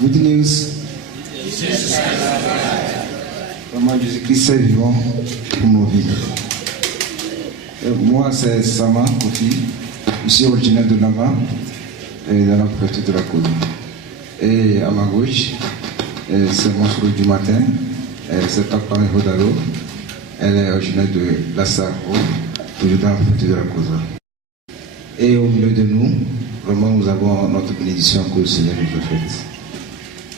Good news. Vraiment, Jésus-Christ est vivant pour nos vies. Moi, c'est Sama Kofi. Je suis originaire de Nama, dans la préfecture de la Côte. Et à ma gauche, c'est mon frère du matin, c'est Papa Hodalo. Elle est originaire de Lassaro, toujours dans la préfecture de la Côte. Et au milieu de nous, vraiment, nous avons notre bénédiction que le Seigneur nous a faite.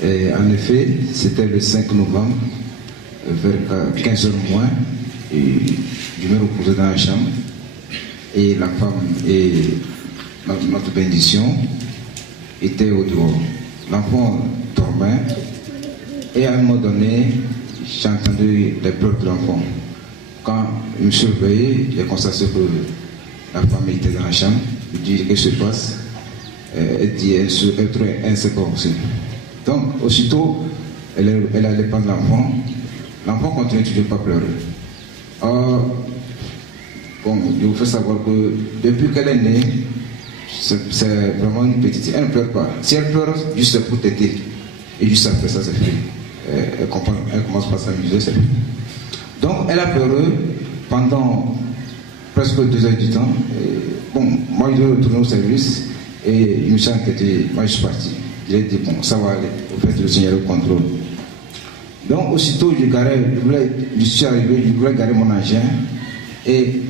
Et en effet, c'était le 5 novembre, vers 15h moins, et je me reposais dans la chambre, et la femme et notre bénédiction étaient au dehors. L'enfant dormait, et à un moment donné, j'ai entendu les pleurs de l'enfant. Quand je me suis réveillé, j'ai constaté que la femme était dans la chambre. Je dis, qu'est-ce qui se passe? Elle dit, elle trouve un second aussi. Donc, aussitôt, elle allait prendre l'enfant. L'enfant continue toujours pas à pleurer. Bon, je vous fais savoir que depuis qu'elle est née, c'est vraiment une petite. Elle ne pleure pas. Si elle pleure, juste pour téter. Et juste après ça, c'est fini. Elle commence par s'amuser, c'est fini. Donc, elle a pleuré pendant presque 2 heures du temps. Et, bon, moi, je dois retourner au service et je me suis inquiété. Moi, je suis parti. J'ai dit, bon, ça va aller. Au fait, le Seigneur le contrôle. Donc, aussitôt, je suis arrivé, je voulais garer mon engin et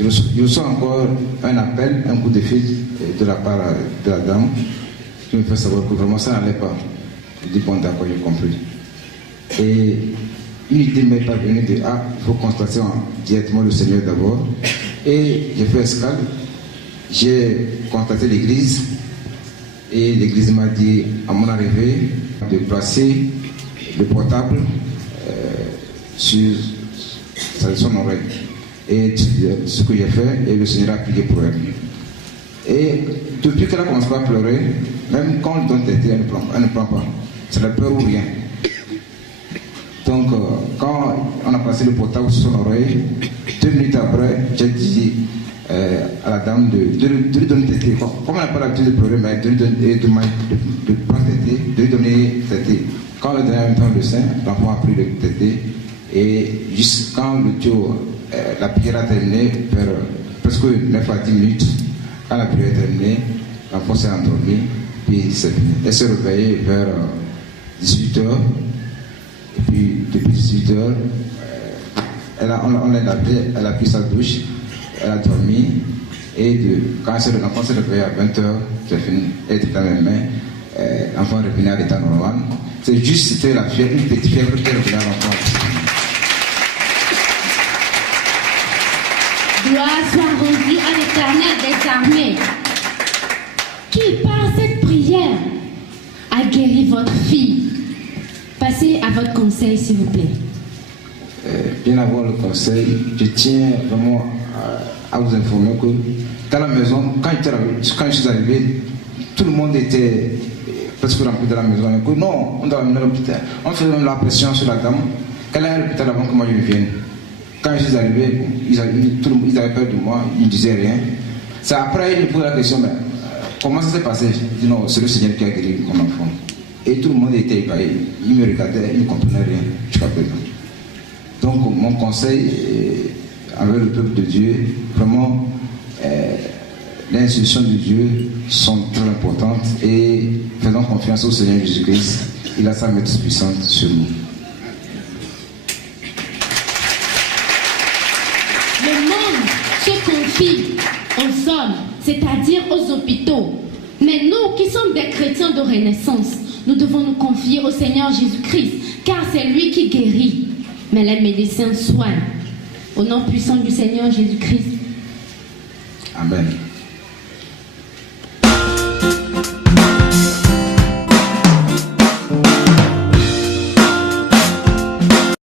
je reçois encore un appel, un coup de fil de la part de la dame qui me fait savoir que vraiment ça n'allait pas. Je dis, bon, d'accord, j'ai compris. Et une idée m'est parvenue de, il faut constater directement le Seigneur d'abord. Et j'ai fait escale, j'ai contacté l'église. Et l'église m'a dit, à mon arrivée, de placer le portable sur son oreille. Et ce que j'ai fait, et le Seigneur a prié pour elle. Et depuis qu'elle a commencé à pleurer, même quand on donne tété, elle ne prend pas. C'est la peur ou rien. Donc, quand on a placé le portable sur son oreille, 2 minutes après, j'ai dit à la dame de lui donner tété. Comme elle n'a pas l'habitude de pleurer, mais de prendre tété, de lui donner tété. Quand elle a donné en même temps le sein, l'enfant a pris le tété. Et juste quand la prière a terminé, vers presque 9 à 10 minutes, quand la prière est terminée, l'enfant s'est endormi, puis c'est fini. Elle s'est réveillée vers 18h. Et puis depuis 18h, on l'a appelée, elle a pris sa douche, elle a dormi. Et quand l'enfant s'est réveillé à 20h, c'est fini, elle était dans mes mains, l'enfant revenait à l'état normal. C'est juste, c'était la fièvre, une petite fièvre qui revenait à l'enfant. Gloire soit rendue à l'Éternel des armées, qui par cette prière a guéri votre fille. Passez à votre conseil, s'il vous plaît. Bien avant le conseil, je tiens vraiment à vous informer que dans la maison, quand je suis arrivé, tout le monde était presque rempli de la maison. Et que non, on doit amener à l'hôpital. On faisait même la pression sur la dame qu'elle aille à l'hôpital avant que moi je vienne. Quand je suis arrivé, ils avaient peur de moi, ils ne disaient rien. C'est après, ils me posaient la question, mais comment ça s'est passé? Je dis non, c'est le Seigneur qui a guéri mon enfant. Et tout le monde était ébahi. Ils me regardaient, ils ne comprenaient rien jusqu'à présent. Donc, mon conseil envers le peuple de Dieu, vraiment, les instructions de Dieu sont très importantes et faisons confiance au Seigneur Jésus-Christ. Il a sa maîtrise puissante sur nous. Le monde se confie aux hommes, c'est-à-dire aux hôpitaux. Mais nous qui sommes des chrétiens de renaissance, nous devons nous confier au Seigneur Jésus-Christ, car c'est lui qui guérit. Mais les médecins soignent. Au nom puissant du Seigneur Jésus-Christ. Amen.